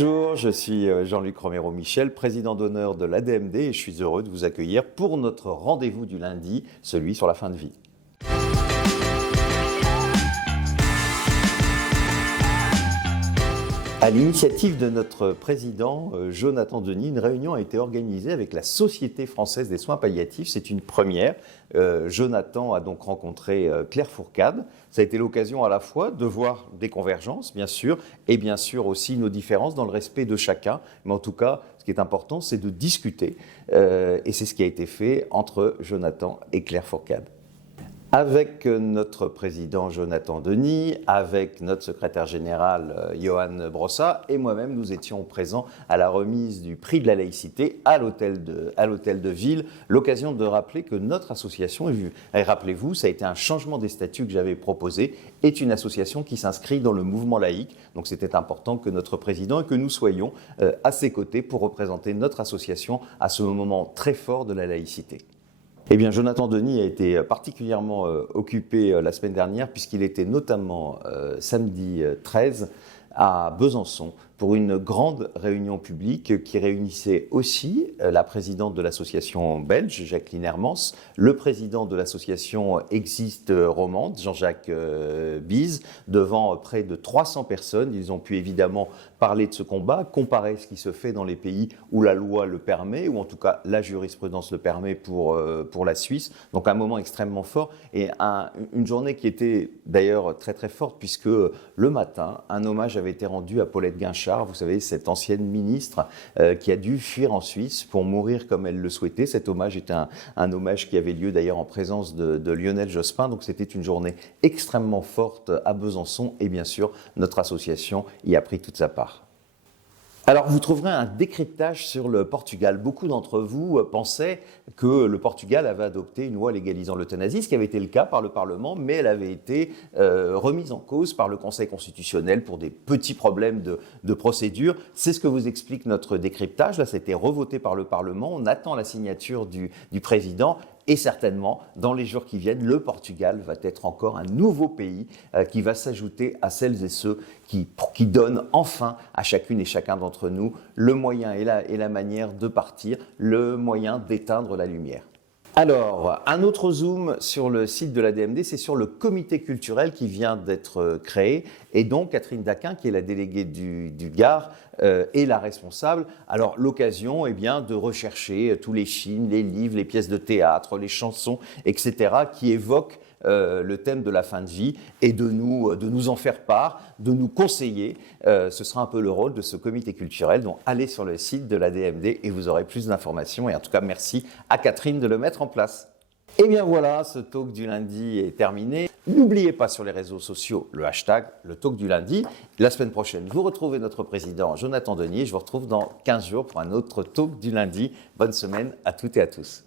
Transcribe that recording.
Bonjour, je suis Jean-Luc Romero-Michel, président d'honneur de l'ADMD et je suis heureux de vous accueillir pour notre rendez-vous du lundi, celui sur la fin de vie. À l'initiative de notre président Jonathan Denis, une réunion a été organisée avec la Société française des soins palliatifs. C'est une première. Jonathan a donc rencontré Claire Fourcade. Ça a été l'occasion à la fois de voir des convergences, bien sûr, et bien sûr aussi nos différences dans le respect de chacun. Mais en tout cas, ce qui est important, c'est de discuter. Et c'est ce qui a été fait entre Jonathan et Claire Fourcade. Avec notre président Jonathan Denis, avec notre secrétaire général Johan Brossa et moi-même, nous étions présents à la remise du prix de la laïcité à l'hôtel de ville. L'occasion de rappeler que notre association, et rappelez-vous, ça a été un changement des statuts que j'avais proposé, est une association qui s'inscrit dans le mouvement laïque. Donc c'était important que notre président et que nous soyons à ses côtés pour représenter notre association à ce moment très fort de la laïcité. Eh bien, Jonathan Denis a été particulièrement occupé la semaine dernière puisqu'il était notamment samedi 13 à Besançon pour une grande réunion publique qui réunissait aussi la présidente de l'association belge, Jacqueline Hermans, le président de l'association Existe Romande, Jean-Jacques Bise, devant près de 300 personnes. Ils ont pu évidemment parler de ce combat, comparer ce qui se fait dans les pays où la loi le permet, ou en tout cas la jurisprudence le permet pour la Suisse. Donc un moment extrêmement fort et une journée qui était d'ailleurs très très forte puisque le matin, un hommage avait été rendu à Paulette Guinchard, vous savez, cette ancienne ministre qui a dû fuir en Suisse pour mourir comme elle le souhaitait. Cet hommage était un hommage qui avait lieu d'ailleurs en présence de Lionel Jospin. Donc c'était une journée extrêmement forte à Besançon et bien sûr, notre association y a pris toute sa part. Alors, vous trouverez un décryptage sur le Portugal. Beaucoup d'entre vous pensaient que le Portugal avait adopté une loi légalisant l'euthanasie, ce qui avait été le cas par le Parlement, mais elle avait été remise en cause par le Conseil constitutionnel pour des petits problèmes de procédure. C'est ce que vous explique notre décryptage. Là, ça a été revoté par le Parlement. On attend la signature du président. Et certainement, dans les jours qui viennent, le Portugal va être encore un nouveau pays qui va s'ajouter à celles et ceux qui donnent enfin à chacune et chacun d'entre nous le moyen et la manière de partir, le moyen d'éteindre la lumière. Alors, un autre zoom sur le site de l'ADMD, c'est sur le comité culturel qui vient d'être créé. Et donc, Catherine Daquin, qui est la déléguée du Gard, est la responsable. Alors, l'occasion est bien de rechercher tous les films, les livres, les pièces de théâtre, les chansons, etc., qui évoquent le thème de la fin de vie et de nous en faire part, de nous conseiller. Ce sera un peu le rôle de ce comité culturel. Donc, allez sur le site de l'ADMD et vous aurez plus d'informations. Et en tout cas, merci à Catherine de le mettre en place. Et bien voilà, ce talk du lundi est terminé. N'oubliez pas sur les réseaux sociaux le hashtag le talk du lundi. La semaine prochaine, vous retrouvez notre président Jonathan Denis. Je vous retrouve dans 15 jours pour un autre talk du lundi. Bonne semaine à toutes et à tous.